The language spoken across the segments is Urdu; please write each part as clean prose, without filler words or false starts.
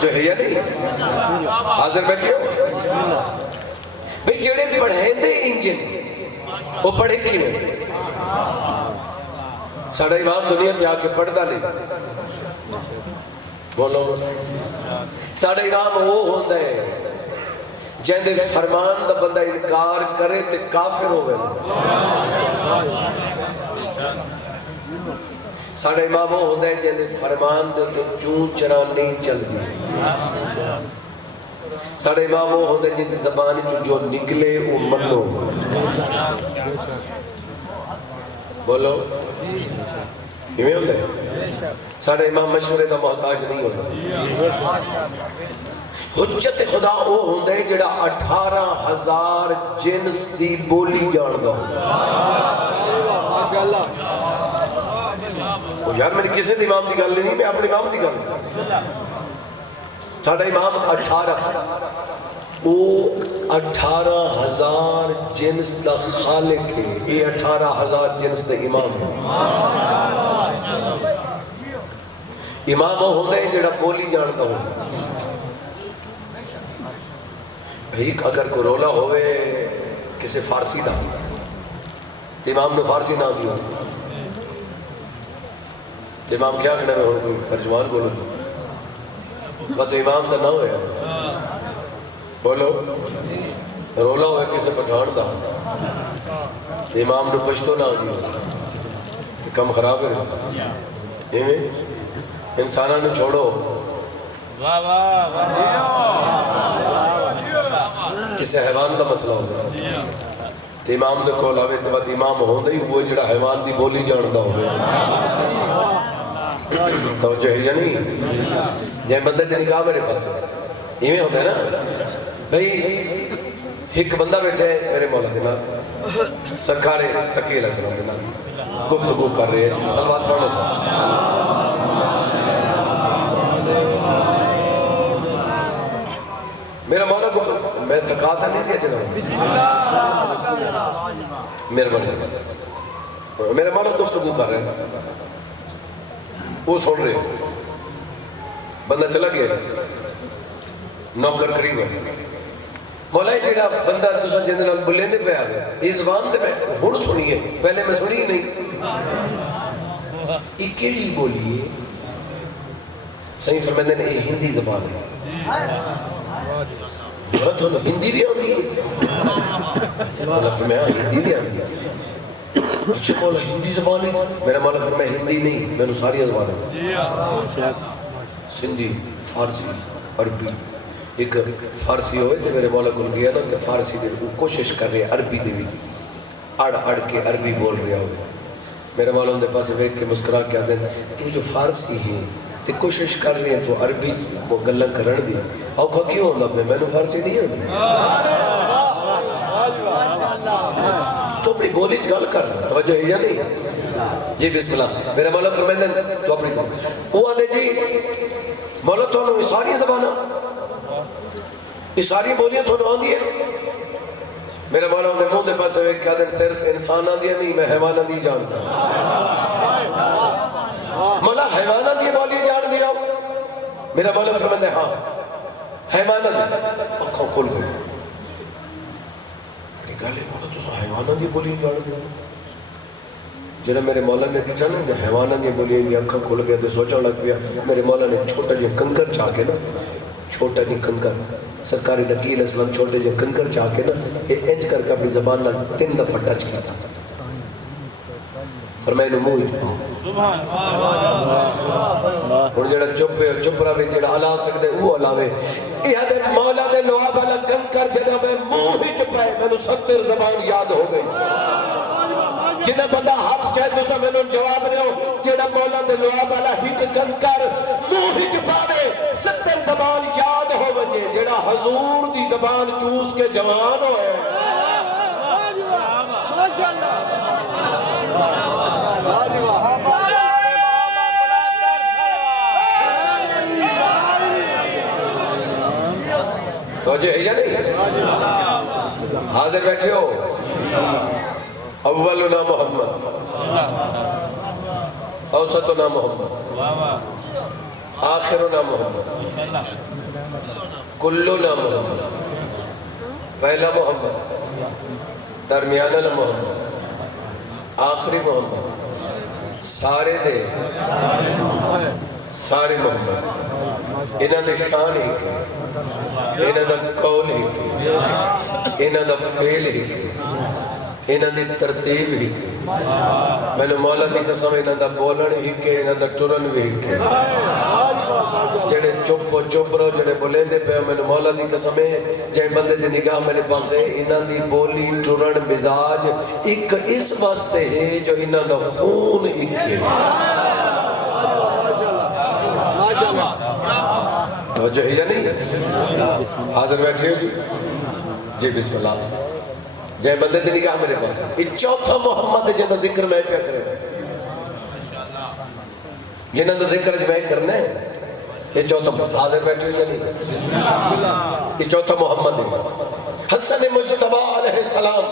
توجہ ہے یا نہیں؟ حاضر بیٹھے ہو بھئی جڑے پڑھیں دے انجن وہ پڑھے کی میں ساڑھا امام دنیا تے آکے پڑھتا نہیں بولو ساڑھا امام وہ ہوندہ ہے جہاں فرمان دا بندہ انکار کرے تے کافر ہوئے ساڑھا امام وہ ہوندہ ہے جہاں فرمان دے تو چون چران نہیں چل دی ساڑھا امام وہ ہوندہ ہے جہاں زبانی جو نکلے وہ منو بولو یہ ہوندہ ہے ساڑھا امام مشورے کا محتاج نہیں ہوتا حجت خدا وہ ہوندہ ہے جڑا 18,000 جنس دی بولی جان گا یار میں نے کسی دی امام دی گل نہیں میں اپنے امام دی گل ساڑھا امام 18,000 جنس دا خالق ہے یہ 18,000 جنس دا امام ہے امام وہ ہوندہ ہے جڑا بولی جانتا ہوں بھئی اگر کو رولا ہوئے کسی فارسی دا امام نے فارسی نہ دیا امام کیا کرنے میں ہونے کوئی ترجمان بولو وہ تو امام دا نہ ہویا بولو رولا ہوئے کسی پٹھان دا امام نے پشتو نہ دیا کہ کم خراب ہے انسانہ نے چھوڑو کسی حیوان دا مسئلہ ہو سکتا تو امام دے کول آوے تو بعد امام ہوندہ ہی وہ جڑا حیوان دی بولی جاندہ ہوئے توجہ ہے یا نہیں جہاں بندہ جنہی کہا میرے پاس یہ میں ہوتا ہے نا بھئی ایک بندہ بیٹھے ہیں میرے مولا دینا سرکار تقی علیہ السلام دینا گفتگو کر رہے ہیں سلوات پڑھنا سا میرا مولا گفتگو میں تھکا تھا نہیں دیا جنہوں میرا مولا گفتگو کر رہے ہیں وہ سن رہے ہیں بندہ چلا گیا نوکر قریب ہے مولا جڑا بندہ تسا جندے نال بلے دے پہ آگیا یہ زبان دے میں ہون سنی ہے پہلے میں سنی نہیں یہ کیڑی بولی ہے صحیح فرمائندے نے یہ ہندی زبان ہے تو ہندی بھی آتی ہے مولا فرمایا ہندی بھی آتی ہے پیچھے مولا ہندی زبان ہے میرا مولا فرمایا ہندی نہیں میں نے ساری زبان ہے سندھی فارسی عربی ایک فارسی ہوئے تو میرے مولا گل گیا نا تو فارسی دے کوشش کر رہے عربی دے بھی اڑ اڑ کے عربی بول رہا ہوئے میرے مولا ان دے پاس ویک کے مسکرا کے آدھے کہ جو فارسی ہیں تو کوشش کر رہے ہیں تو عربی وہ گلہ کرن دی اوکھا کیوں ہوندہ پہ میں نے فارسی نہیں ہوندی تو اپنی بولی گل کر توجہ ہے یا نہیں جی بسم اللہ میرے مولا فرمائندے تو اپنی وہ آدھے جی مولا تو انہوں ساری زبانہ یہ ساری بولیاں تو انہوں آندھی ہے میرے مولا ان دے منہ دے پاس ایک کہا دیں صرف انسان آندھی نہیں میں حیوان آندھی جانتا مولا حیوان آندھی بولیاں جان دیا میرا مولا فرمائندے ہاں حیوان آندھی اکھوں کھول گئی گالے مولا تو حیوان آندھی بولیاں جان دیا جنہیں میرے مولا نے پیچھا نا جب حیوان آندھی بولیاں دی اکھاں کھول گیا تو سوچا لگ گیا میرے مولا نے چھوٹا جی کنکر چاہ کے نا چھوٹا جی کنکر سرکاری نقی علیہ السلام چھوٹے جی کنکر چاہ کے نا یہ انج کر کے اپنی زبان نہ 3 دفعہ ٹچ کیا تھا فرمائے نو موہ اٹھا اور جڑا چپ رہا جڑا علا سکتے وہ علاوے یہ دے مولا دے لواب علا کنکر جنہ میں موہ ہی چپائے میں نے 70 زبان یاد ہو گئی جنہ بندہ ہاتھ چاہے تو سب میں نے جواب رہے ہو جنہ مولا دے لواب علا ہک کنکر موہ ہی چپاوے 70 زبان یاد ہو گئی جنہ حضور دی زبان چوس کے جوان ہوئے توجہ ہے یا نہیں حاضر بیٹھے ہو اولنا محمد اوسطنا محمد آخرنا محمد، کلنا محمد، پہلا محمد، درمیانہ محمد، آخری محمد، سارے دے سارے محمد. انہاں دے شان ہی کہ انہاں دا قول ہی کہ انہاں دا فعل ہی کہ انہاں دی ترتیب ہی کہ میں نے مولا دی قسم انہاں دا بولن ہی کہ انہاں دا ٹرن بھی ہی کہ جڑے چپ رہو جڑے بولیں دے پہ میں نے مولا دی قسم ہے جائے بندے دی نگاہ میرے پاس ہے انہاں دی بولی ٹرن مزاج ایک اس واسطے ہے جو انہاں دا خون ایک ہے. توجہ ہے یا نہیں؟ حاضر بیٹھے ہو جی بسم اللہ. جائے بندے دی نگاہ میرے پاس ہے یہ چوتھا محمد ہے جنہاں ذکر میں پیا کرے جنہاں دا ذکر جو میں کرنا ہے یہ چوتھا محمد. حاضر بیٹھے ہو یا نہیں؟ یہ چوتھا محمد ہے. حسن مجتبی علیہ السلام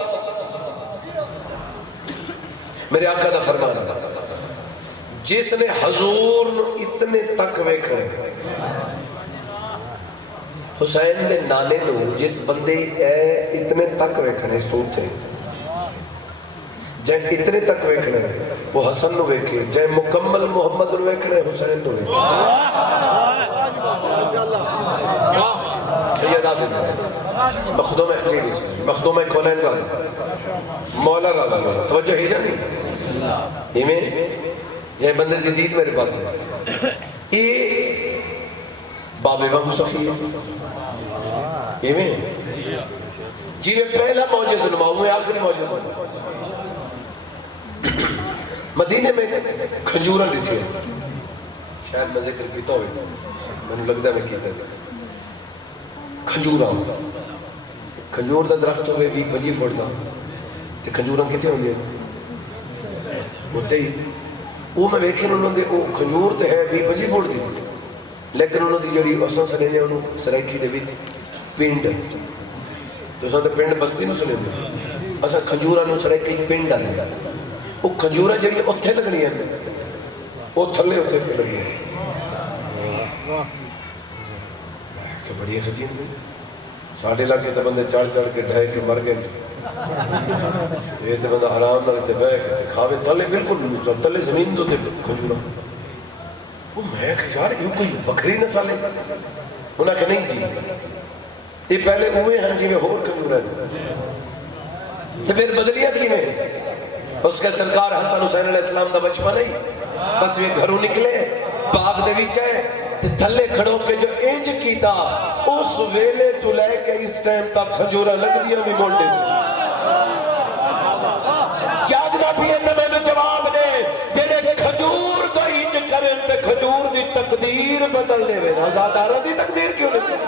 میرے آقا دا فرمان ہے جس نے حضور اتنے تک ویکھنے حسین دے نانے نو جس بندے اتنے تک ویکھنے اس طور تھے جائے اتنے تک ویکھنے وہ حسن نو ویکھے جائے مکمل محمد نو ویکھنے حسین نو ویکھے. سیدہ مخدوم جی بسم مخدوم کونین راضی مولا راضی توجہ ہی جانی ایمیں جائے بندے جدید میرے پاس ہے یہ باب وہم سخی ہے ایمیں جی میں پہلا موجز علماء میں آخری موجز علماء مدینے میں کھنجورہ لیتی ہے شاید میں ذکر کیتا ہوئے تھا میں نے لگتا ہے میں کیتا ہے کھنجورہ کھنجور دا درخت ہوئے 20-25 فٹ دا تے کھنجورہ کتے ہوں گے ہوتے ہی وہ میں ویکھیں انہوں نے وہ کھنجور تے ہے 20-25 فٹ دی لیکن انہوں نے جڑی اساں سنے نے انہوں سرائکی دے وچ پنڈ تو اساں تے پنڈ بستی نو سنے دے اساں کھنجوراں نو سرائکی پنڈ آنے وہ کھنجوراں جڑی اوتھے لگنی ہیں وہ تھلے اوتھے لگنی ہیں کہ بڑی خجین ہوئی ساڑھے لاکھے تے بندے چڑھ کے ڈھائے کے مر گئے یہ تے بندہ حرام نہ رہتے بے کے کھاوے تھلے بالکل تھلے زمین دو تے کھنجوراں وہ میں کہ یار یہ کوئی وکری نسالے انہاں کہ نہیں جی یہ پہلے ہوئے ہیں جی میں ہور کھنجوراں تو پھر بدلیاں کی میں اس کے سرکار حسن حسین علیہ السلام دا بچپن نہیں بس یہ گھروں نکلے باغ دے وچ ہے تے تھلے کھڑوں کے جو انج کیتا اس ویلے تو لے کے اس ٹائم تک کھجورا لگ دیا بھی مول دے جاگنا بھی ہے میں نے جواب دے جنہیں کھجور دا انج کریں تے کھجور دی تقدیر بدل دے وے نازادارہ دی تقدیر کیوں نہیں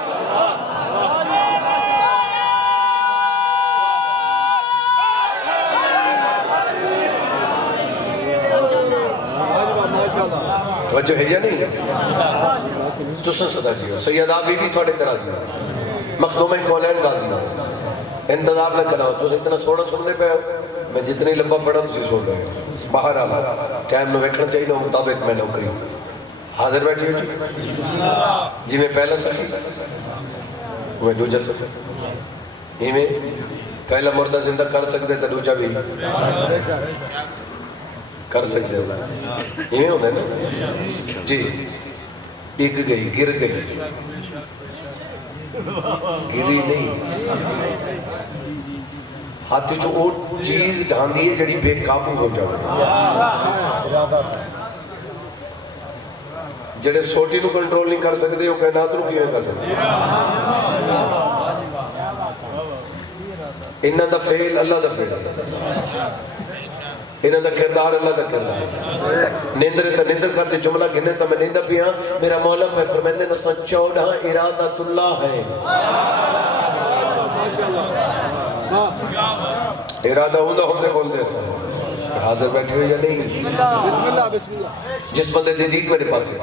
توجہ ہے یا نہیں تو سن صدا جی ہو سیدہ بی بی تھوڑے ترازی ہو مخدوم کونین راضی ہو انتظار نہ کرنا ہو تو اتنا سونا سننے پہ ہو میں جتنی لمبا پڑھا تو سن رہے ہو باہر آنا ٹائم نو ویکھنا چاہیے نو مطابق میں نوکری ہوں حاضر بیٹھی ہو جی میں پہلا سخی میں دوجہ سخی ہی میں پہلا مردہ زندہ کر سکتے تھا دوجہ بھی کر سکتے ہو یہ ہونا ہے نا جی ڈگ گئی گر گئی گری نہیں ہاتھ جو وہ چیز ڈھانگی ہے جڑی بے قابو ہو جاؤ جڑے سوٹی نو کنٹرول نہیں کر سکتے وہ کائنات نو کیوں کر سکتے انہاں دا فعل اللہ دا فعل انہاں دا کردار اللہ دا کردار نیندر تا نیندر کرتے جملہ گھنے تا میں نیندہ بھی ہاں میرا مولا پہ فرمیندے نسا 14 ارادت اللہ ہے ارادہ ہوندے بول دے سا حاضر بیٹھے ہو یا نہیں جس بندے دیدید میرے پاس ہے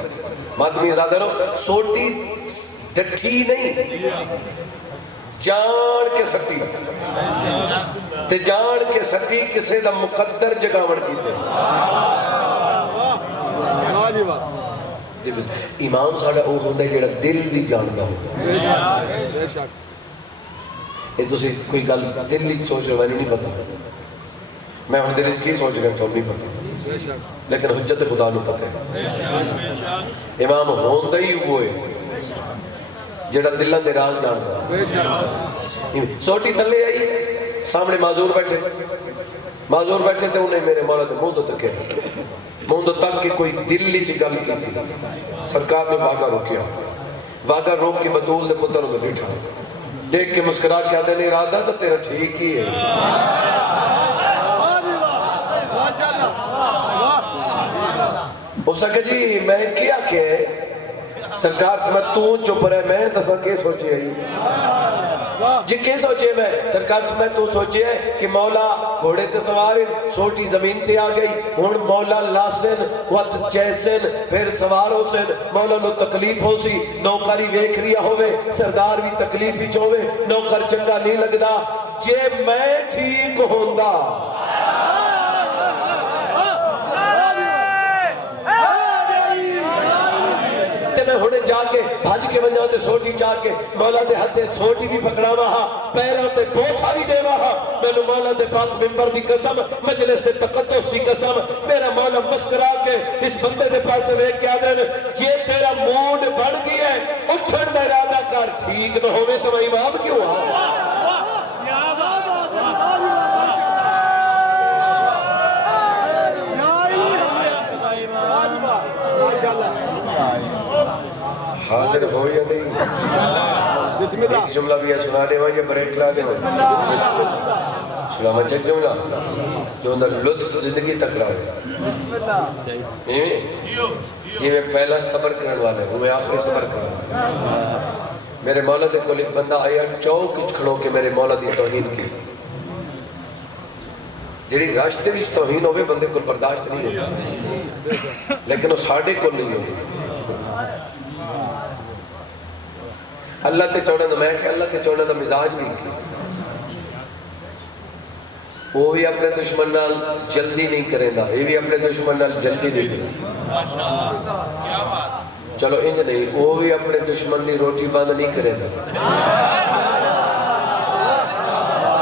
مادمی ازادہ رہو سوٹی ڈٹھی نہیں جان کے سٹی تے جان کے سٹی کسے دا مقدر جگاوڑ کی تے ایمان ساڑا وہ ہوتا ہے جڑا دل دی جانتا ہو. یہ تسی کوئی گل دل دی سوچ رہے ہو میں نہیں پتا, میں ہم دل کی سوچ رہا تو نہیں پتا, لیکن حجت خدا نو پتہ ہے. امام ہوندہ ہی وہ ہے جڑا دلان دے راز جانتا. سوٹی تلے آئی, سامنے معذور بیٹھے تھے, انہیں میرے مولا دے موندو تکے موندو تک کہ کوئی دلی چی گل کی تھی. سرکار نے واگا روکیا, واگا روک کے بطول دے پتروں میں بیٹھا, دیکھ کے مسکرا کیا دینے ارادہ تھا تیرا ٹھیک ہی ہے. اس کہ جی میں کیا کہ سرکار فرمایا تو چپ رہے, میں دسا کے سوچے آئی جی کے سوچے میں. سرکار فرمایا تو سوچے ہے کہ مولا گھوڑے تے سوار سوٹی زمین تے آ گئی, ہون مولا لاسن وقت جیسن پھر سوار ہو سن, مولا نو تکلیف ہو سی, نوکاری ویکھ ریا ہوئے, سردار بھی تکلیف ہی چوئے, نوکر چنگا نہیں لگدا, جے میں ٹھیک ہوندہ میں ہونے جا کے بھاج کے بن جاتے سوٹی جا کے مولا دے ہاتھے سوٹی بھی پکڑا وہاں, پیروں تے بوسا بھی دے وہاں. میں نے مولا دے پاک ممبر دی قسم, مجلس دے تقدس دی قسم, میرا مولا مسکرا کے اس بندے دے پاسے ویک کے آدھے جے تیرا موڈ بڑھ گیا ہے اٹھن میں ارادہ کر, ٹھیک نہ ہوئے تو میں امام کیوں ہاں. حاضر ہو یا نہیں؟ ایک جملہ بھی ہے سنا دے وہاں یا بریک لا دے وہاں. سلامہ چیک جملہ جو اندر لطف زندگی تک رہا ہے. یہ میں پہلا صبر کرنے والا ہے, وہ میں آخری صبر کرنے والا. میرے مولا دے کول ایک بندہ آیا چوک کھڑوں کے میرے مولا دی توہین کی, جیڑی راشتے بھی توہین ہوئے بندے کو برداشت نہیں ہوتا, لیکن وہ ساڑھے کو نہیں ہوئے. اللہ تے چوڑے دا میں کہ اللہ تے چوڑے دا مزاج نہیں کی, وہ بھی اپنے دشمن نال جلدی نہیں کریں دا, یہ بھی اپنے دشمن نال جلدی نہیں کریں. چلو انج نہیں, وہ بھی اپنے دشمن لی روٹی بند نہیں کریں دا,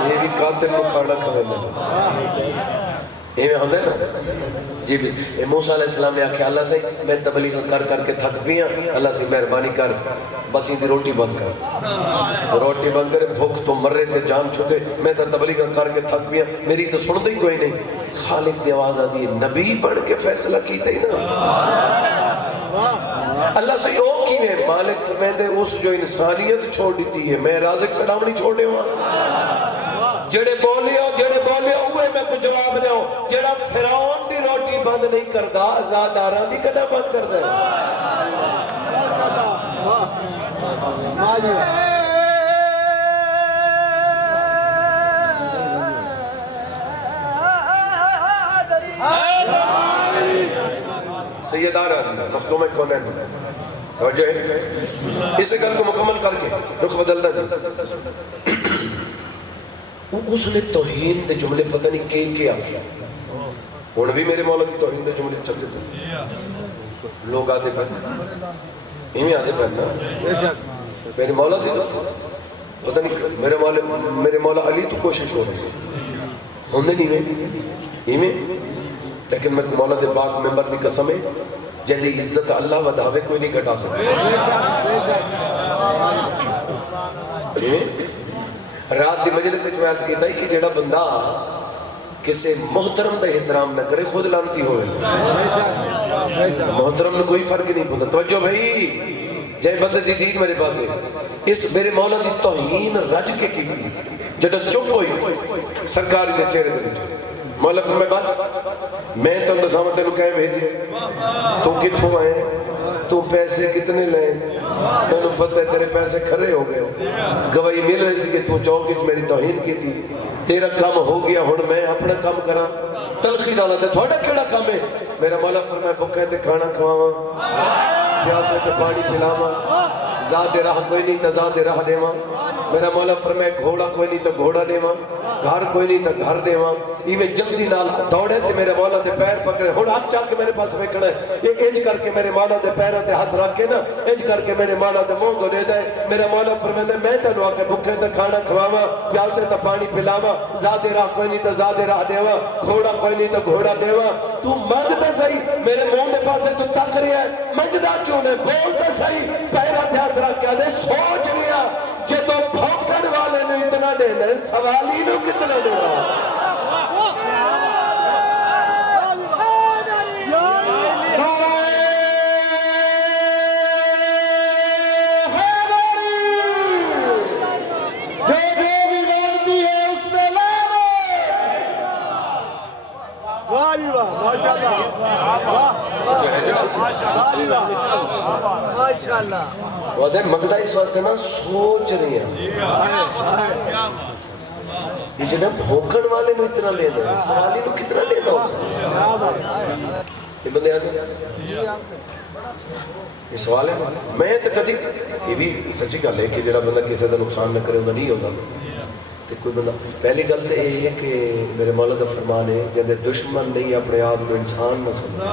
یہ بھی قاتل کو کھانا کھویں دا. یہ میں ہوندے نا جی بھی. موسیٰ علیہ السلام نے آکھا اللہ سے میں تبلیغ کر کر کے تھک پیا, اللہ سے مہربانی کر بس یہ روٹی بند کر, روٹی بند کرے, بھوک تو مر رہے تھے جان چھوٹے, میں تو تبلیغ کر کے تھک پیا, میری تو سن دے ہی کوئی نہیں. خالق دی آواز آتی ہے, نبی پڑھ کے فیصلہ کیتا ہی نا. اللہ سے او کی میں مالک فرمیندے اس جو انسانیت چھوڑ دیتی ہے, میں رازق سلام نہیں چھوڑے ہوا. جڑے بولے ہوئے میں تو جواب دے ہوں, جڑا فرعون دی روٹی بند نہیں کردہ ازاداران دی کڑا بند کردہ ہے. سید آ رہا ہے مخلوم کونین توجہ ہے, اسے گل کو مکمل کر کے رخ بدل دا. اس نے توہین دے جملے پتہ نہیں کیا کیا, انہوں بھی میرے مولا کی توہین دے جملے چلتے تھے. لوگ آتے پہنے ہمیں آتے پہننا میرے مولا دی تو پتہ نہیں, میرے مولا علی تو کوشش ہو رہی ہے ہوندے نہیں میں, لیکن میں مولا دے پاک ممبر دی قسم ہے جہاں عزت اللہ و دعوے کوئی نہیں گھٹا سکتا. رات دی مجلس سے میں عرض کیتا ہے کہ جڑا بندہ کسے محترم دا احترام نہ کرے خود لانتی ہوئے. محترم نے کوئی فرق نہیں پوتا. توجہ بھائی, جائے بندے دی دید میرے پاس ہے, اس میرے مولا دی توہین رج کے کی جڑا چپ ہوئی سرکاری دے چہرے دے مولا فرمائے بس میں تم نسامت تینوں کہیں بھیجے, تو کتھوں آئے, تو پیسے کتنے لیں, میں نے پتہ ہے تیرے پیسے کھرے ہو گئے, گواہی مل رہی سی کہ تو چوکی میری توہین کی تھی, تیرا کام ہو گیا, ہن میں اپنا کام کرا. تلخی ڈالا تے تھوڑا کیڑا کام ہے. میرا مولا فرمائے بکھے تے کھانا کھواواں, پیاسے تے پانی پلاواں, زاد راہ کوئی نہیں تا زاد راہ دیواں. میرا مولا فرمائے گھوڑا کوئی نہیں تو گھوڑا دیواں گھر کوئی نہیں تو گھر دیواں ایویں جلدی نال دوڑے تے میرے مولا دے پیر پکڑے ہن ہاتھ چاک کے میرے پاس ویکھنا ہے یہ انج کر کے میرے مولا دے پیراں تے ہاتھ رکھ کے نا انج کر کے میرے مولا دے منہ دے دے میرا مولا فرمائے میں تینوں آ کے بھوکے تے کھانا کھواواں پیاسے تے پانی پلاواں زادے راہ کوئی نہیں تو زادے راہ دیواں گھوڑا کوئی نہیں تو گھوڑا دیواں تو منگدا صحیح میرے منہ دے پاسے تو تک رہیا ہے منگدا کیوں نہیں بولدا صحیح پیراں تے ہاتھ رکھ کے سوچ لیا جدو بھوکن والے نے اتنا دینا سوالی نو کتنا دینا مقدہ اس واسطے نا سوچ رہی ہیں یہ جنہیں بھوکن والے میں اتنا لینا سوالی میں کتنا لینا ہو سکتا یہ بندے آنے یہ سوال ہے میں تو کدی یہ بھی سچی گل ہے کہ جڑا بندہ کسی کا نقصان نہ کرے انہوں نہیں ہوتا تو کوئی بندہ پہلی گل تو یہ ہے کہ میرے مولا کا فرمان ہے جہاں دشمن نہیں اپنے آپ کو انسان نہ سمجھے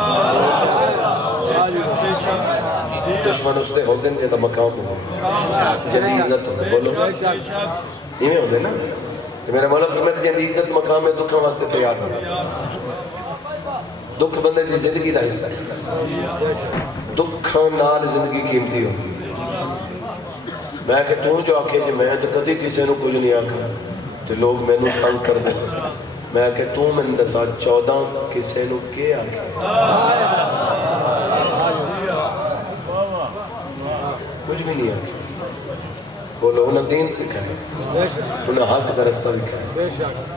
دشمن اس دے ہوتے ہیں جہاں مقام ہو جہاں عزت ہوتے بولو یہ ہوتے نا میرے مولا فرمائے جہاں عزت مقام ہے دکھاں واسطے تیار ہو دکھ بندے دی زندگی دا حصہ ہے دکھاں نال زندگی قیمتی ہو میں کہ تو جو آکھے جی میں تو کدی کسی نے کچھ نہیں آکھا تو لوگ میں نے تنگ کر دیں میں کہ تو میں نے دسا 14 کسی نے کیا آکھے کچھ بھی نہیں آکھے بولو انہیں دین سکھائے انہیں حق کا رستہ دکھائے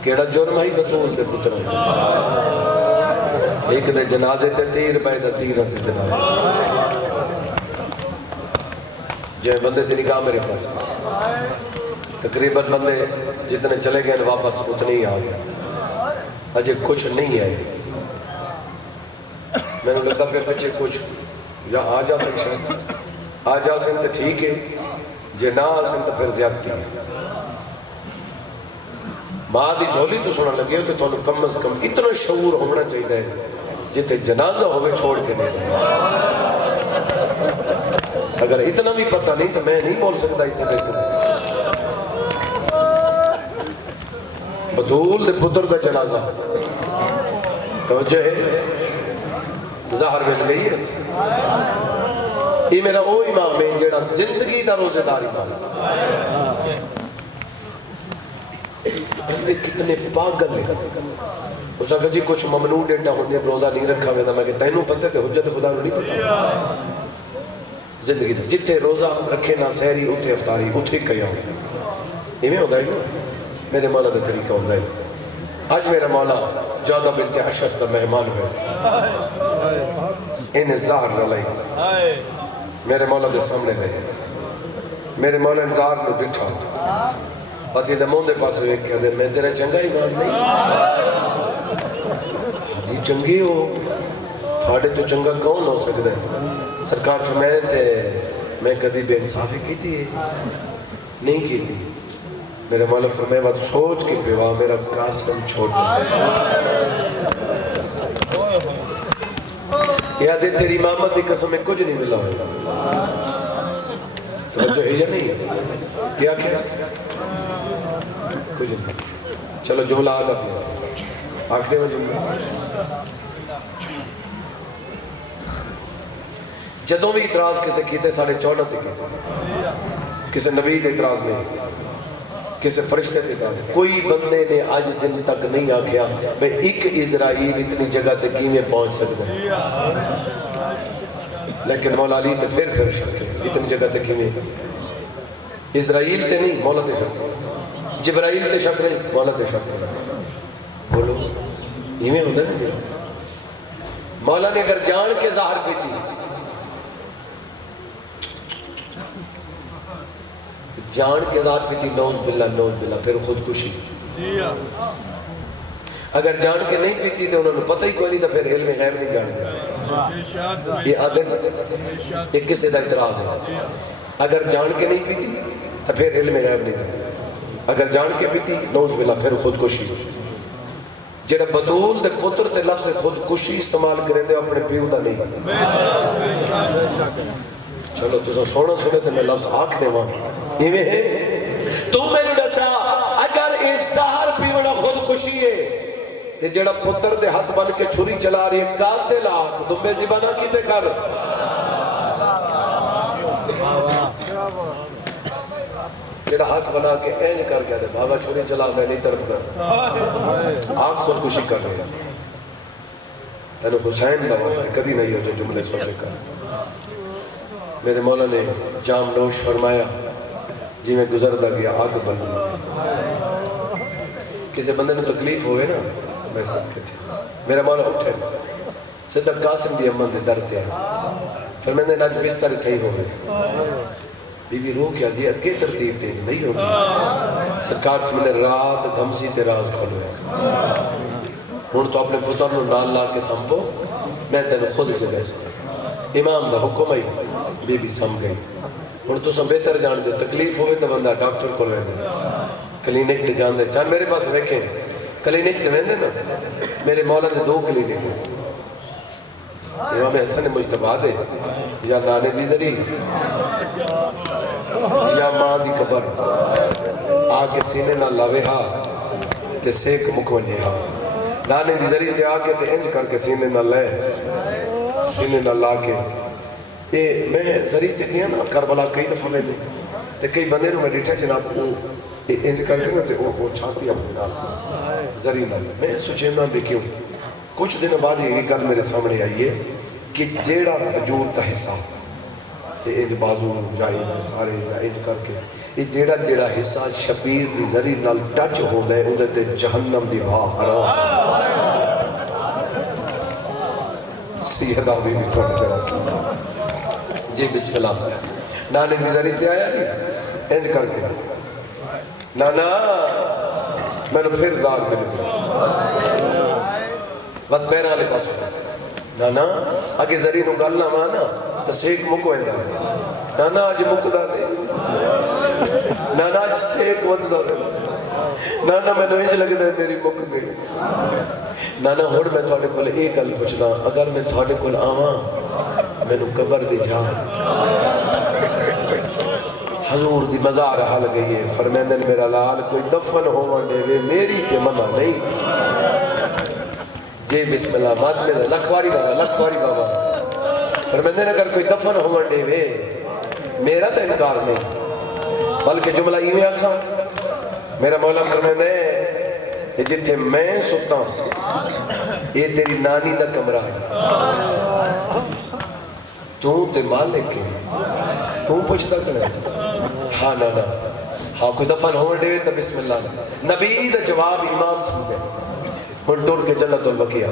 کیڑا جرم ہی بطول دے پتر ایک دے جنازے تے تیر بائے دا تیرہ تے جنازے جو بندے دی نگاہ میرے پاس تقریباً بندے جتنے چلے گئے واپس اتنے ہی آ گیا اجے کچھ نہیں ہے میں نے لگتا پہ پیچھے کچھ یا آ جا سکتے آ جا سکتے ٹھیک ہے جے نہ آ سکتے پھر زیادتی ہے ماں دی جھولی تو سنا لگے ہو کہ تو کم از کم اتنا شعور ہونا چاہیے جتے جنازہ ہوئے چھوڑ کے نہیں اگر اتنا بھی پتہ نہیں تو میں نہیں بول سکتا اتنے بہتر بدول دے پتر کا جنازہ توجہ ہے ظاہر مل گئی ہے یہ میرا وہ امام ہے جیڑا زندگی دا روزے دار امام بندے کتنے پاگل ہیں اس وقت جی کچھ ممنوع ڈیٹا ہونے روزہ نہیں رکھا ہوئے میں کہ تینوں پتہ تھے حجت خدا کو نہیں پتہ زندگی دا جتے روزہ رکھے نہ سہری اتھے افطاری اتھے کیا ہوتا یہ میں ہوتا ہے نا میرے مولا دا طریقہ ہوتا ہے آج میرا مولا جودہ بنت عشس دا مہمان ہوئے انہیں زہر رلائی میرے مولا دے سامنے گئے میرے مولا ان زہر میں بٹھا اور یہ دمون دے پاس ہوئے کہا دے میں تیرا چنگا امام نہیں حدیث چنگی ہو تھاڑے تو چنگا کون ہو سکتا ہے سرکار فرمائے تھے میں کدی بے انصافی کی تھی نہیں کی تھی میرے مولا فرمائے بات سوچ کے پیوا میرا قاسم چھوٹا یادے تیری امامت دی قسم میں کچھ نہیں ملا ہوگا توجہ ہے یا نہیں کیا کیس کچھ نہیں چلو جملہ آدھا پیا آخری میں جملہ جدوں بھی اعتراض کسے کیتے 14.5 تھے کیتے کسے نبی دے اعتراض میں کسے فرشتے تھے اعتراض کوئی بندے نے آج دن تک نہیں آکھیا بے ایک اسرائیل اتنی جگہ تے کیویں پہنچ سکتا لیکن مولا علی تے پھر شک ہے اتنی جگہ تے کیویں اسرائیل تے نہیں مولا تے شک جبرائیل تے شک نہیں مولا تے شک بولو ایویں ہوندا نا جی مولا نے اگر جان کے ظاہر پیتی جان کے ذات پیتی نوز باللہ پھر خودکشی اگر جان کے نہیں پیتی تو انہوں نے پتہ ہی کوئی نہیں تو پھر علم غیب نہیں جانتے یہ آدم ایک کسی دا اعتراض ہے اگر جان کے نہیں پیتی تو پھر علم غیب نہیں کرنا. اگر جان کے پیتی نوز باللہ پھر خودکشی. جڑا بطول دے پتر تے لفظ خودکشی استعمال کریں دے اپنے پیو دا نہیں. چلو تو سونا سنے تے میں لفظ آکھ دے وہاں ایویں ہے. تو میں نے دسا اگر اس زہر پیونا خودکشی ہے تے جڑا پتر دے ہاتھ بن کے چھری چلا رہی ہے قاتل آکھ دمبے زبانہ کیتے کر. جڑا ہاتھ بنا کے اینج کر گیا دے بابا چھری چلا میں نہیں تڑپنا آنکھ خودکشی کر رہے ہیں. تینو حسین کا واسطے کدی نہیں ہو جو جملے سوچے کر. میرے مولا نے جام نوش فرمایا جی میں گزردہ گیا آگ بندی. کسی بندے نے تکلیف ہوئے نا میں صدقے تھے. میرا مولا اٹھے صدق قاسم دی امن دے درتے ہیں پھر میں نے ناج بستر تھی ہوئے. بی بی رو کیا دی اگے ترتیب دے نہیں ہوگی. سرکار فرمانے رات دھمسی تے راز کھولو ہے. ہن تو اپنے پتر نو نال لا کے سمبھو میں تینو خود جگہ سے امام دا حکم آئی بی بی سم گئی. ہن تو سب بہتر جان دو تکلیف ہوئے تو بندہ ڈاکٹر کو لے کلینک تے جان دے. چاند میرے پاس ویکھیں کلینک تے ویندے نا میرے مولا نے 2 کلینک ہیں. امام حسن مجتبہ دے یا نانے دی ذریع یا ماں دی قبر آکے سینے نہ لاوے ہاں تے سیک مکھونے ہاں. نانے دی ذریعے تے آکے تے انج کر کے سینے نہ لے سینے نہ لا کے یہ میں ذریعے تے کیا نا کربلا کئی دفعہ میں دے تے کئی بندے نو میں ڈیٹھا جناب انج کر کے نا تے وہ چھاتی اپنے نال ذریعے نہ لے. میں سوچے میں بھی کیوں کچھ دن بعد یہ گل میرے سامنے آئی ہے کہ جیڑا وجود کا حصہ انج بازو جائی نہ سارے یا انج کر کے یہ جیڑا حصہ شبیر دی ذریعے نال ٹچ ہو گئے اندھے تے جہنم دی واہ حرام. سیدہ بھی تھوڑے تیرا سیدہ جی بسم اللہ. نانے دی ذریعے تے آیا جی انج کر کے نانا میں نے پھر زار مل گیا وقت پیرہ والے پاس ہو نانا اگے ذریعے نو گل نہ مانا تسیک مکو ہے نانا آج مکدہ دے نانا آج سیک وددہ دے نانا میں نو انج لگے دے میری مک دے. نانا ہوڑ میں تھوڑے کل ایک گل پوچھنا اگر میں تھوڑے کل آواں میں نو قبر دی جا حضور دی مزار حال گئی ہے فرمیندن میرا لال کوئی دفن ہووان دے وے میری تے منع نہیں. جی بسم اللہ بات میں لکھواری بابا فرمیندن اگر کوئی دفن ہووان دے وے میرا تے انکار نہیں بلکہ جملہ ایویں آکھاں میرا مولا فرمیندے جتھے میں ستا یہ تیری نانی دا کمرہ ہے تو تے مالک ہے تو پوچھتا کرے ہاں نانا ہاں کوئی دفن ہونے دے تو بسم اللہ نبی دا جواب امام سمجھے. ہن ٹور کے جنت البقیہ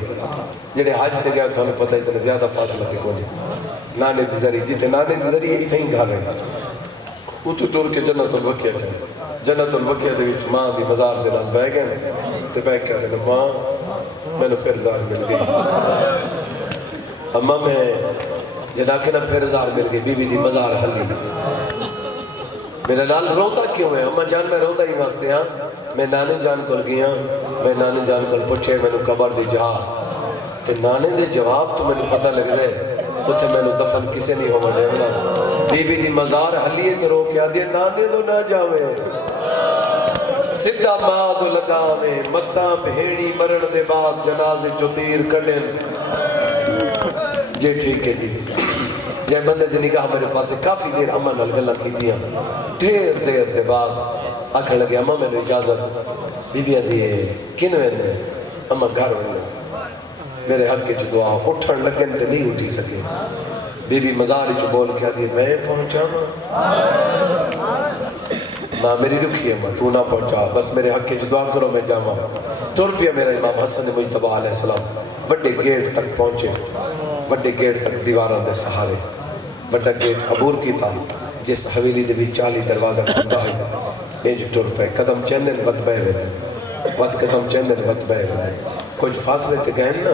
جڑے حج تے گیا تو ہمیں پتہ اتنا زیادہ فاصلہ تے کوئی نانے دی ذریعے جتنے نانے دی ذریعے اتنے ہی گھر رہے اتو ٹور کے جنت البقیہ چاہے. جنت البقیہ دے وچ ماں دی مزار دے نال بہ گئے تے بہ کے آدھے ماں میں نے پھر زار مل گئی. اما میں جنا کے نا پھر زار مل گئی بی بی دی مزار حلی میرے نال روندہ کیوں ہے اما جان میں روندہ ہی واسطے ہاں میں نانے جان کل گیا میں نانے جان کل پوچھے میں نے قبر دی جا تے نانے دے جواب تو میں نے پتہ لگ دے اتھے میں نے دفن کسے نہیں ہوا دے بنا بی بی دی مزار حلیے تو رو کیا دیا نانے دو نہ جاوے سدھا ماں دو لگاوے متاں بھیڑی مرن دے بعد جنازے جو تیر کٹن. جی ٹھیک ہے جی جے بندے دی نگاہ میرے پاس کافی دیر اما نال گلاں کیتیاں دیر دے بعد آکھن لگے اما میں نے اجازت بی بی دی کن ویندے اما گھر ویندے میرے حق کے دعا اٹھن لگن تے نہیں اٹھی سکے. بی بی مزار چ بول کے دی میں پہنچا نہ میری رکھی ہے تو نہ پہنچا بس میرے حق کے دعا کرو میں جاواں. ٹر پیا میرا امام حسن مجتبی علیہ السلام بڑے گیٹ تک پہنچے بڑے گیٹ تک دیواراں دے سہارے بڑا گیٹ عبور کیتا جس حویلی دے وچ 40 دروازہ کھلدا ہے انج ٹر پے قدم چندن ود بہ وے ود قدم چندن ود بہ وے کچھ فاصلے تے گئے نا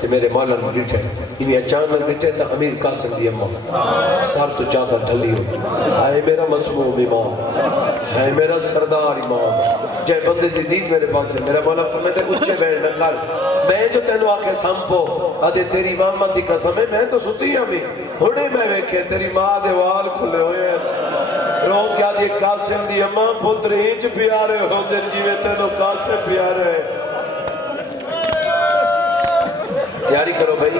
تے میرے مولا نے ڈٹھے انہیں اچانک ڈٹھے تا امیر قاسم دی اماں سر تو چادر ڈھلی ہو ہائے میرا مسموم امام ہائے میرا سردار امام جائے بندے دی دید میرے پاس ہے میرا مولا فرماتے اچھے بیٹھ نہ کر میں جو تینو آکے سمپو آدھے تیری ماں دی قسم ہے میں تو ستی ہمیں ہونے میں ویکھے تیری ماں دے وال کھلے ہوئے ہیں رو کیا دی قاسم دی اماں پتر انج پیارے ہو دن جیوے تینو قاسم پیارے تیاری کرو بھائی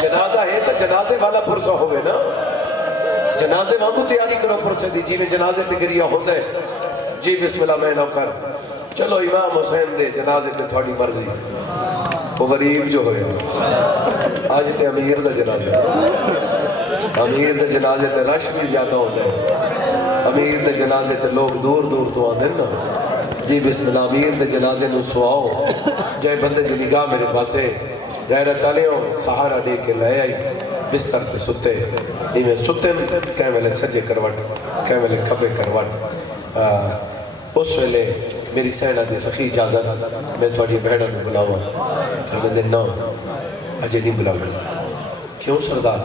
جنازہ ہے تو جنازے والا پرسہ ہوئے نا جنازے وانگو تیاری کرو پرسے دی جی میں جنازے تے گریہ ہوں دے جی بسم اللہ میں نوکر چلو امام حسین دے جنازے تے تھوڑی مرضی وہ غریب جو ہوئے آج تے امیر دا جنازے امیر دے جنازے تے رش بھی زیادہ ہوں دے امیر دے جنازے تے لوگ دور دور تو آن دیں نا جی بسم اللہ امیر دے جنازے نو سواؤ جائے بندے دی نگاہ میرے پاسے جائے تالیوں سہارا دے کے لے آئی بستر سے ستے ایمیں ستے کہیں میں لے سجے کروٹ کہیں میں لے کھبے کروٹ اس ویلے میری سینہ دی سخی اجازت میں تھوڑی بہنہ میں بلاؤں پھر میں دن نہ اجے نہیں بلاؤں کیوں سردار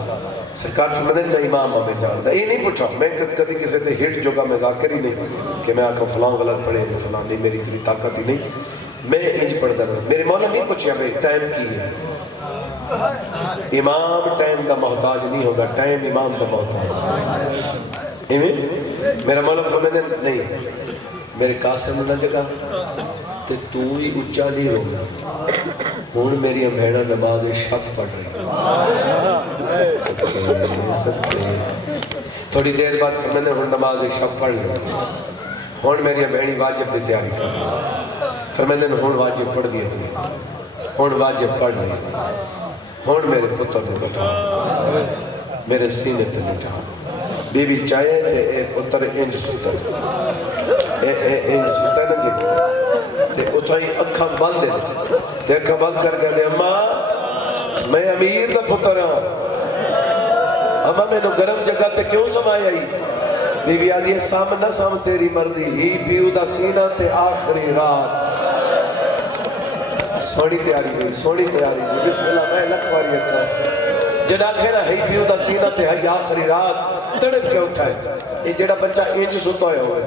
سرکار فرمائے میں امام ہمیں جانتا یہ نہیں پوچھا میں کدی کسی تے ہٹ جو کا میں ذاکر ہی نہیں کہ میں آکا فلاں غلط پڑھے فلاں نہیں میری اتنی طاقت ہی نہیں میں انج پڑھتا رہا میرے مولا نہیں پوچھا بھئی ٹائم کی ہے امام ٹائم دا محتاج نہیں ہوگا ٹائم امام دا محتاج میرا مولا فرمائے نہیں میرے قاسم نہ جگہ تے تو ہی اچھا نہیں ہوگا ہون میری بہنہ نماز شب پڑھ رہی صدقے تھوڑی دیر بعد فرمائے ہون نماز شب پڑھ لیں ہون میری بہنی واجب دی تیاری کر فرمائے ہون واجب پڑھ دیا ہون واجب پڑھ لیں ہون میرے پتر نے بتا میرے سینے تے لٹا بی بی چاہے تے اے پتر انج سوتا انج سوتا نا جی تے اتھائی اکھاں بند دے تے اکھاں بند کر کے دے اماں میں امیر دا پتر ہوں اماں میں نو گرم جگہ تے کیوں سمائے آئی بی بی آدھی ہے سام نہ سام تیری مرضی ہی پیو دا سینہ تے آخری رات سونی تیاری ہوئی سونی تیاری ہوئی بسم اللہ میں لکھواری اکھا جنا کہنا ہی پیو دا سینہ تے ہی آخری رات تڑپ کے اٹھائے یہ جڑا بچہ انج سوتا ہوئے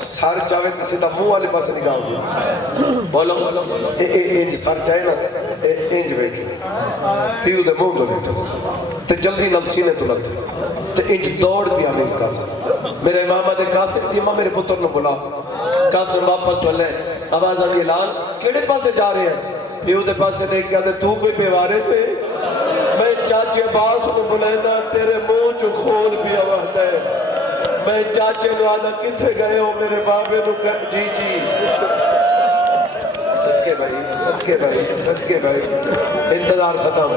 سار چاہے تو سیدھا منہ والے پاس نگاہ ہوئی بولو انج سار چاہے نا انج ویکھے پیو دے منہ دو لیٹا تے جلدی نل سینے تو لگ تے انج دوڑ پیا میرے قاسم میرے امام دے قاسم دی ماں میرے پتر نے بلا قاسم واپس والے آواز آگے لال کیڑے پاسے جا رہے ہیں پیو دے پاسے نہیں کیا دے تو کوئی بیوارے سے میں چاچے عباس کو بلائندا تیرے منہ جو خون پیا وحدہ ہے میں چاچے نو آدھا کتھے گئے ہو میرے بابے نو جی جی صدقے بھائی صدقے بھائی انتظار ختم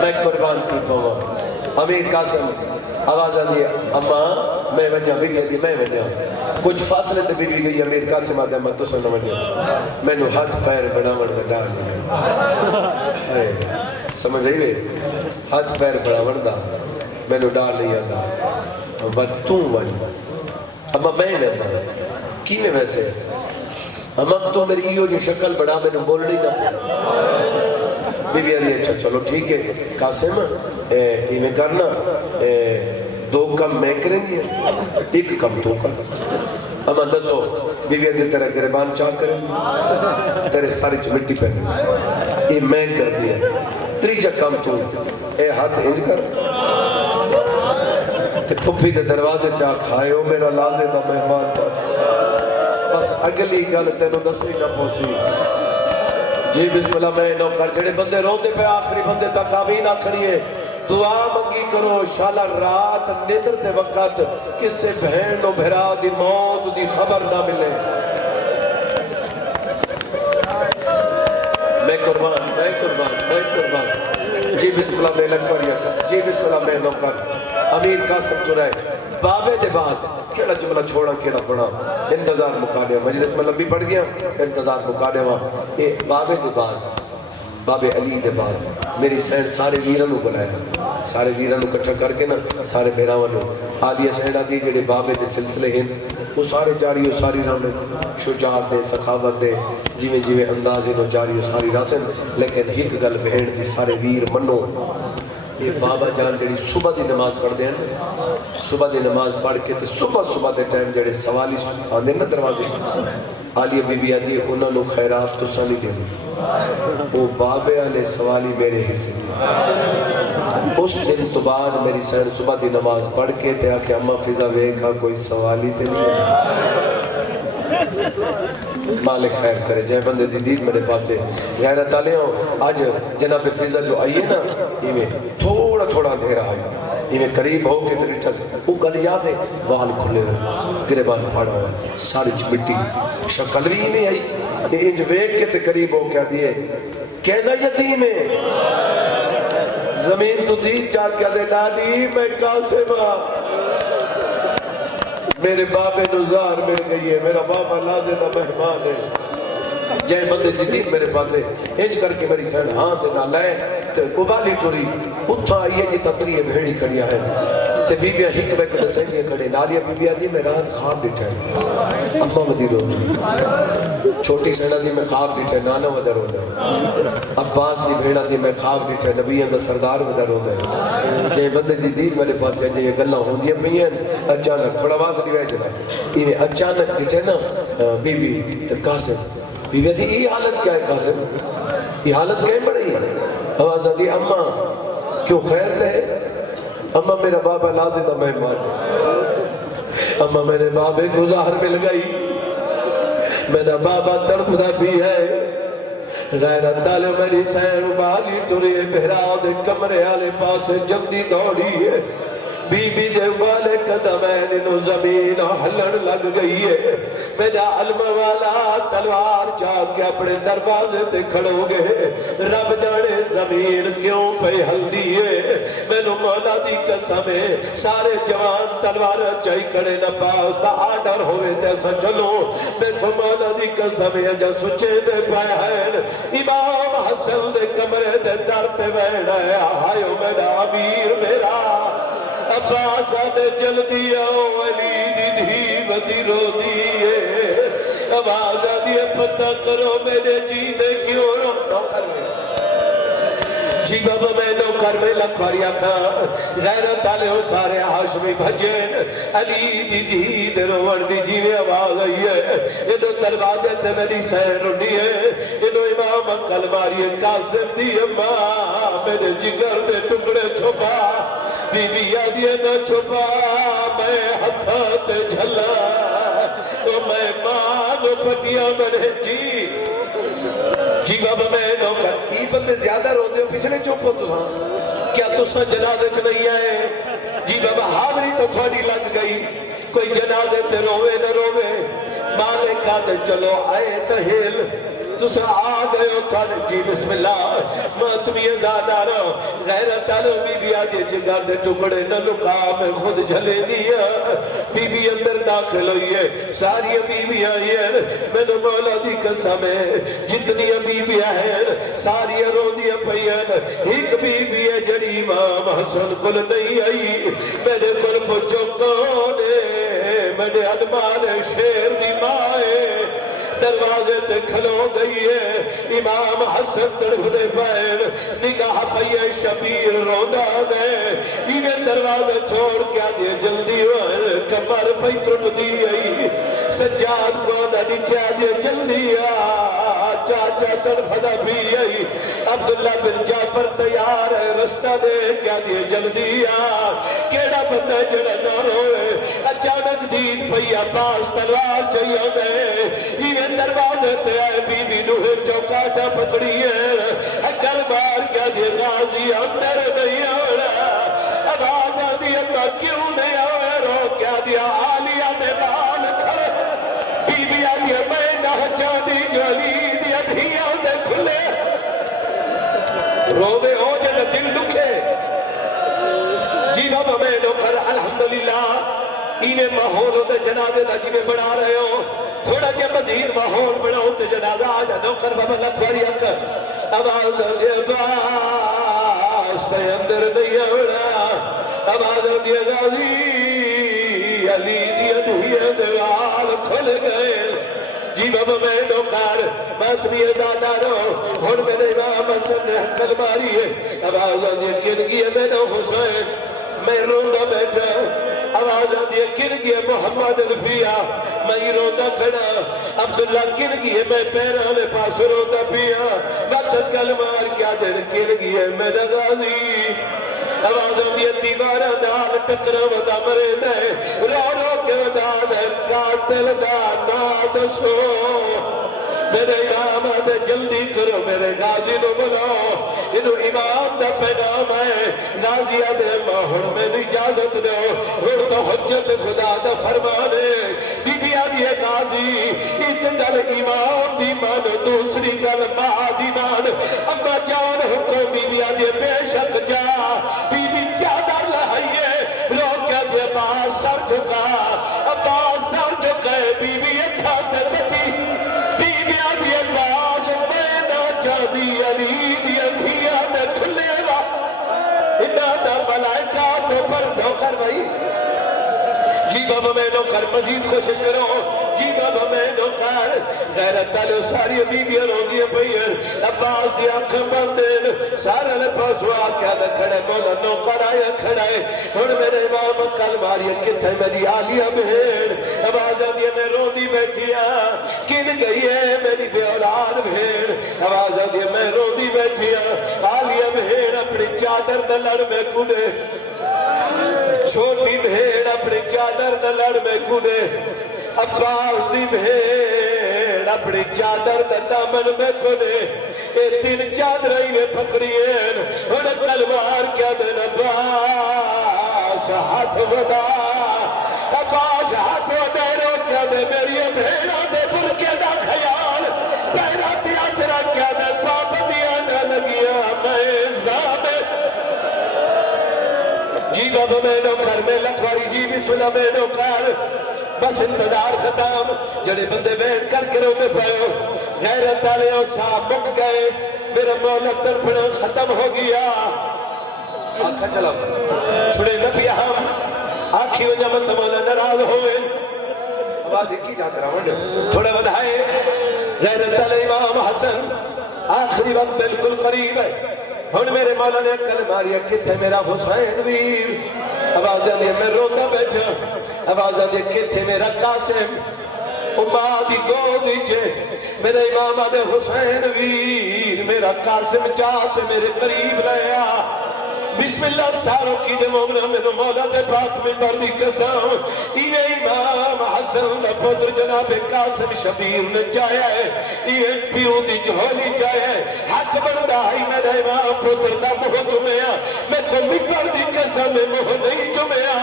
میں قربان تھی پاؤں امیر قاسم آواز آدھی اماں میں ونجا بھی گئی دی میں ونجا کچھ فاصلے تے بھی گئی امیر قاسم آدھا میں تو سنو ونجا میں نو ہاتھ پیر بڑا ورد ڈال دیا سمجھ آئی بے ہاتھ پیر بڑا ورد میں نو ڈال نہیں آدھا بات توں ونجا اما میں ویتا کی میں ویسے اما تو میری ایو جو شکل بڑا میں نو بول نہیں نہ بی بی آدھی اچھا چلو ٹھیک ہے قاسم ایمیں کرنا دو کم میں کریں گے ایک کم تو کر اما دسو بی بی آدھی تیرا گربان چاہ کریں تیرے ساری چھ مٹی پہنے یہ میں کر دیا تریجہ کم تو اے ہاتھ انج کر تے پھپی دے دروازے تے آکھائے ہو میرا لازے دا مہمان پر بس اگلی گل تینوں دسویں نہ پوسی جی بسم اللہ میں نوکر جڑے بندے روندے پہ آخری بندے تک آمین آکھنی ہے دعا منگی کرو شالا رات ندر دے وقت کس سے بہن نو بھرا دی موت دی خبر نہ ملے میں قربان جی بسم اللہ میں لکھوری اکھا جی بسم اللہ میں نوکر امیر قاسم چرائے بابے دے بعد کیڑا جملہ چھوڑا کیڑا پڑا انتظار مکانے ہوا مجلس میں لمبی پڑ گیا انتظار مکانے ہوا اے بابے دے بعد بابے علی دے بعد میری سین سارے ویرانوں بلایا سارے ویرانوں کٹھا کر کے نا سارے بھیراوانوں عالیہ سینا دی جڑے بابے دے سلسلے ہیں وہ سارے جاری و ساری رہنے شجاعت دے سخاوت دے جیویں جیویں اندازے نو جاری و ساری راسن لیکن ایک گل بہن دی سارے ویر منو یہ بابا جان جڑی صبح دی نماز پڑھ دے ہیں صبح دی نماز پڑھ کے تو صبح دے ٹائم جڑے سوالی آندے نا دروازے عالیہ بی بی آدھی انہوں نے خیرات تو سالی کے لئے وہ بابے علیہ سوالی میرے حصے دی اس دن تو بعد میری سین صبح دی نماز پڑھ کے تے آکے اممہ فضا ویکھا کوئی سوالی تے نہیں ہے مالک خیر کرے جائے بندے دی دید میرے پاسے غیرت آلے ہوں آج جناب فضا جو آئیے نا یہ میں تھوڑا دھیرا آئی یہ میں قریب ہو کے دریٹھا سے وہ گل یاد ہے وال کھلے ہوئے گریبان پھاڑا ہوئے ساری مٹی شکل بھی نہیں آئی یہ انج ویک کے تے قریب ہو کیا دیئے کہنا یتیم ہے زمین تو دید جا کیا دے نانی میں قاسم میرے بابے نزار مل گئی ہے میرا بابا لازدہ مہمان ہے جائے بندے دیدی میرے پاسے انج کر کے میری سین ہاں دے نہ لائے تے ابالی ٹوری اتھا آئیے جی تطریہ بھیڑی کھڑیا ہے تے بی بی ہک میں کدے سینگے کھڑے نالیہ بی بی آدھی میں رات خواب بیٹھا ہے اممہ ودی رو چھوٹی سینہ دی میں خواب بیٹھا ہے نانا ودر ہو دے عباس دی بھیڑا دی میں خواب بیٹھا ہے نبی اندر سردار ودر ہو دے جائے بندے دی دید میرے پاس ہے جائے گلہ ہوں دیا پہین اچانک تھوڑا واضح دیوائے جلائے یہ اچانک بیٹھے نا بی بی تے قاسم بی بی دی یہ حالت کیا ہے قاسم یہ حالت کہیں بڑی ہے آواز دی اممہ کیوں خیر تے اممہ میرا بابا لازدہ مہمان اممہ میرے بابے گزار مل گئی میرا بابا تڑپدا بھی ہے غیرت تالے میری سین بالی ٹوری بہراؤ دے کمرے آلے پاس جمدی دوڑی ہے بی بی دے والے قدمین انہوں زمین ہلن لگ گئی ہے میرا علم والا تلوار جا کے اپنے دروازے تے کھڑو گے رب جانے زمین کیوں پہ ہل دیئے میں نو مولا دی قسمیں سارے جوان تلوار چاہی کرے نہ پاس تا آڈر ہوئے تے ایسا چلو میں تو مولا دی قسمیں جا سچے دے پہن امام حسن دے کمرے دے در تے بیڑا ہے آئیو میرا امیر میرا عباس آدھے جل دیا علی دی دھی بدی رو دیئے آواز آدھے پتہ کرو میرے جینے کیوں رو نوکر میں جی بابا میں نوکر میں لکھواریا کا غیرت آلے ہو سارے ہاشمی بھجین علی دی دھی دے روڑ دی جیوے آواز آئی ہے انہوں دروازے تے میری سین رنی ہے انہوں امام اکل ماری قاسم دی اممہ میرے جگر دے ٹکڑے چھپا بی بی آدھیے نہ چھپا میں ہتھات جھلا میں مان پٹیا میرے جی بابا میں نوکر ای بندے زیادہ رو دے پچھلے چوپو تو ہاں کیا تسا جنازے چ نہیں آئے جی بابا حاضری تو تھوڑی لگ گئی کوئی جنازے تے روے نہ روے مالک آدھے چلو آئے تہیل تسا آ گئے ہو تھانے جی بسم اللہ میں تمہیں زیادہ رہا غیرت آلو بی بی آدھے جگر دے ٹکڑے نہ لکا میں خود جھلے دیا بی بی اندر داخل ہوئی ہے ساری بی بی آئی ہے میں نے مولا دی قسم ہے جتنی بی بی ہیں ساری رو دیا پئی ہیں ایک بی بی ہے جڑی امام حسن کل نہیں آئی میرے کل پچھو کونے میرے علمان شیر دی مائے دروازے تے کھلو گئی ہے امام حسن طرف دے پیر نگاہ پئیے شبیر رونا دے انہیں دروازے چھوڑ کیا دے جلدی کمر پئی ترک دی سجاد کو دا نچا دے جلدی چاچا طرف دا بھی عبداللہ بن جعفر تیار ہے رستہ دے کیا دے جلدی کیڑا بندہ جڑا نہ روئے اچانک دید پئیا پاس تلوار چاہیے میں دروازے تے آئے بی بی نوہ چوکاٹا پکڑی ہے اکل بار کیا دی غازی اندر نہیں آوڑا آواز آدھی اللہ کیوں نہیں آوڑا رو کیا دیا آلیہ میں بال کھڑے بی بی آدھی میں نہچا دی جلی دی ادھیاں دے کھلے روے ہو جن دل دکھے جی بابا میں نوکر الحمدللہ انہیں ماحول دے جنازے دا جی میں بنا رہے ہو تھوڑا جے مزید ماحول بناؤ تے جنازہ آجا نوکر بابا لکھواری اکر آواز آگے عباس تے اندر نہیں اوڑا آواز آگے غازی علی دی دھیے دیوال کھل گئے جی بابا میں نو کار بات بھی ازادہ رو ہون میرے امام حسن نے حقل ماری ہے آواز آدھی کن گئی ہے میرا حسین میں روندہ بیٹھا آواز آدھی کن گئی ہے محمد الفیہ میں روندہ کھڑا عبداللہ کن گئی ہے میں پیرانے پاس روندہ پیا وقت کل مار کیا دن کن گئی ہے میرا غازی آواز آدھی دیوارہ نال ٹکرہ ودا مرے میں رو رو کے ودا دے قاتل دا نادسو میرے امام آدھے جلدی کرو میرے غازی نو بلاؤ انہوں امام دا پیغام ہے غازی آدھے ماہر میں اجازت دو ہر تو حجت خدا دا فرمانے بی بی آدھی غازی ایک گل امام دی مان دوسری گل ماں دی مان اما جان حکم بی بی آدھی بے شک جا بی بی چادر لہائیے لوگ کیا دے باس سر چکا باس سر چکے بی بی اٹھاتے پتی بی بی آدھی باس میں نہ چاہدی علی دی ادھیا میں کھلے گا انہا دا ملائکہ تو پر نوکر بھائی جی بابا میں نوکر مزید کوشش کرو جی بابا میں نوکر غیرت تالو ساری بیبیاں رونگی پہیر عباس دی آنکھیں بندین سارے لے پاسو آکیا میں کھڑے مولا نوکر آیا کھڑے اور میرے امام کل ماری کتے میری آلیہ بہن عباس آدھی میں روندی بیٹھیا کن گئی ہے میری بے اولاد بہن عباس آدھی میں روندی بیٹھیا آلیہ بہن اپنی چادر دلڑ میں کھڑے چھوٹی بھیڑ اپنی چادر نہ لڑ میں کھڑے عباس دی بھیڑ اپنی چادر نہ دامن میں کھڑے اے تین چادریں میں پکڑیئن انہیں کلمار کیا دن عباس ہاتھ ودا عباس ہاتھ ودا رو کیا دے میری بھیڑا دے برکے دا خیال پیرا تیاترہ کیا دے پابندیاں نہ لگیا میں زادے جی بابا میں نوکر میں لکھواری جی بسم اللہ میں نوکر بس انتظار ختم جڑے بندے بیٹھ کر کے رو میں پائے غیرت آلے اور صاحب مک گئے میرا مولا ترپنا ختم ہو گیا آنکھا چلا چھڑے نبی ہم آنکھی و جمع تمانا نراز ہوئے آواز ایک ہی جاتا رہا ہوں تھوڑے بدھائے غیرت آلے امام حسن آخری وقت بالکل قریب ہے ہن میرے مولا نے کل ماریا کتے میرا حسین ویر آواز آدھی میں روتا بیٹھا آواز آدھی کتے میرا قاسم اماں دی گو دیجے میرے امام آدھے حسین ویر میرا قاسم چاہتے میرے قریب لیا بسم اللہ ساروں کی دے مومنہ میں نو مولا دے پاک میں بردی قسم ایوے امام حسن دا پتر جناب قاسم شبیر نے چاہیا ہے ایوے پیو دی جھولی چاہیا ہے حق بندہ ہی میرا امام پتر دا موہ جمعیا میں کو ممبر دی قسم میں موہ نہیں جمعیا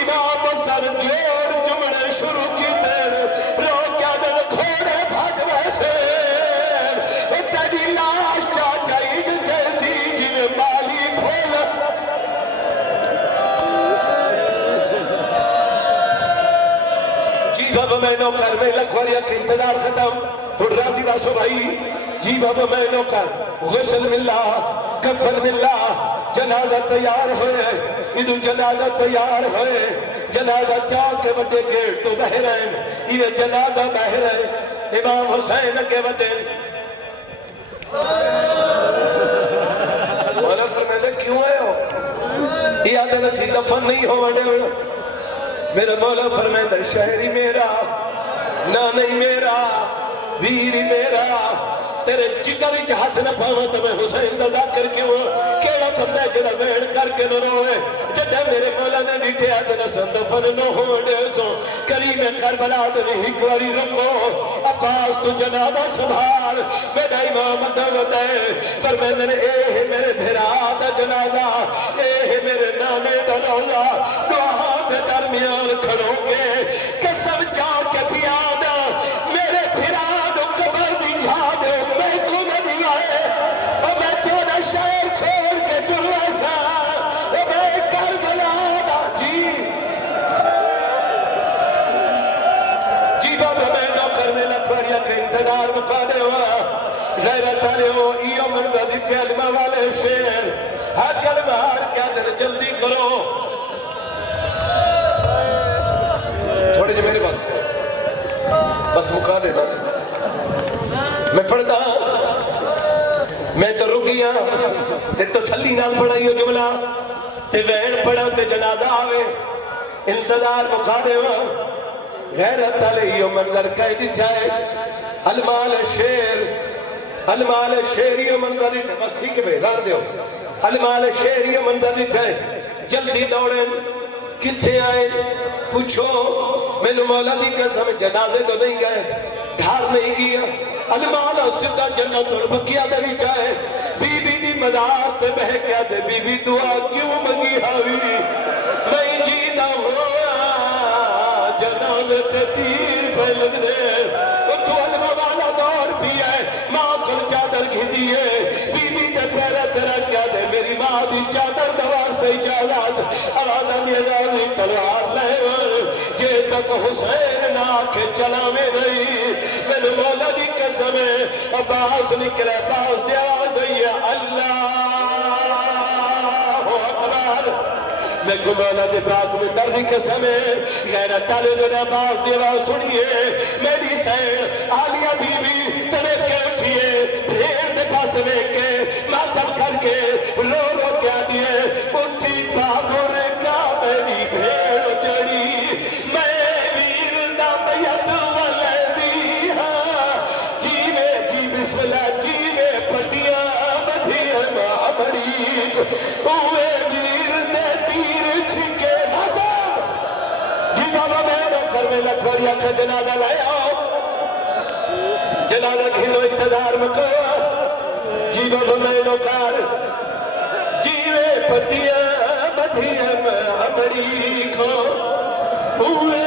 امام سر جوڑ جمعنے شروع کی تیر رو کیا دن کھوڑے بھاگ ویسے تیری لاش چاہتا عید جیسی جنہیں بالی کھولا جی بابا میں نوکر میں لکھواریا کے انتظار ختم پھر راضی راسو بھائی جی بابا میں نوکر غسل ملا کفن ملا جنازہ تیار ہوئے ادھو جنازہ تیار ہوئے جنازہ چاہ کے وڈے گیٹ تو بہ رہے ہیں یہ جنازہ بہ رہے امام حسین کے وڈے مولا فرمائے کیوں آئے ہو یہ آدھے نسی دفن نہیں ہو وڈے میرا مولا فرمائے شہری میرا نانی میرا ویری میرا تیرے جگر ہی ہاتھ نہ پاوا تو میں حسین دا ذاکر کیوں کیڑا بندہ جڑا وین کر کے نہ روئے جدہ میرے مولا نے نیٹے آدھے نہ سندفن نہ ہوڑے سو کریم کربلا دنی ہکواری رکھو عباس تو جنازہ سنبھال میرا امام دعوت ہے فرمائے نے اے میرے بھرا دا جنازہ اے میرے نانے دا روزہ دعا میں درمیان کھڑو گے قسم جا کے پیادا میرے بھرا دو قبر دی جھا دے میں کو نہیں آئے اور میں تھوڑا شہر چھوڑ کے دلوا سا اور میں کربلا دا جی بابا میں نوکر میں لکھواریا کا انتظار مقادے ہوا غیرت آلے ہو ایو منگا دی چیلمہ والے شیر ہر کلمہ ہر کیا دل جلدی کرو تھوڑے جو میرے پاس بس مکا دینا میں پڑھتا میں تو رک گیا تے تسلی نال پڑھائیو جملہ تے وین پڑھا تے جنازہ آوے انتظار مکا دے غیرت علیہ منظر کہہ دچھائے المال شیر یہ منظر دچھائے بس ٹھیک ہے بھئی ران دیو المال شیر یہ منظر دچھائے جلدی دوڑیں کتھے آئے پوچھو میں نے مولا دی قسم جنازے تو نہیں گئے دھار نہیں کیا المال سدھا جنت البقیہ دے بھی جائے بی بی دی مزار تے بہکیا دے بی بی دعا کیوں منگی ہاوی میں جینا ہوا جنازے تے تیر پہ لگ دے اور تو علمہ والا دور بھی ہے ماں کل چادر گھی دیئے بی بی دے پیرے تیرا کیا دے میری ماں دی چادر دوار سے اجازت آوازہ دی ازازی تلوار لے جے تک حسین نہ کے چلا میں نہیں میں نے مولا دی قسم عباس نکلے باس دی آواز ہے اللہ اکبر میں کو مولا دی پاک میں دردی قسم غیرت تعالی دے باس دی آواز سنیے میری سین آلیہ بی بی تمہیں کے اٹھئے بھیر دے پاس میں کے ماتم کر کے رو رو کیا دیئے اٹھی بابر کا میری بھیڑ جڑی میں ویر نامیت والدی ہاں جیوے جی بسم اللہ جیوے پٹیاں مدھیم عمریک اوے ویر نے تیر چھکے بھاگا جی بابا میں نہ کر میں لکھوریا کا جنازہ لائے آؤ جنازہ گھلو اقتدار مکو جی بابا میں نہ کر جیوے پٹیاں مدھیم عمریک اوے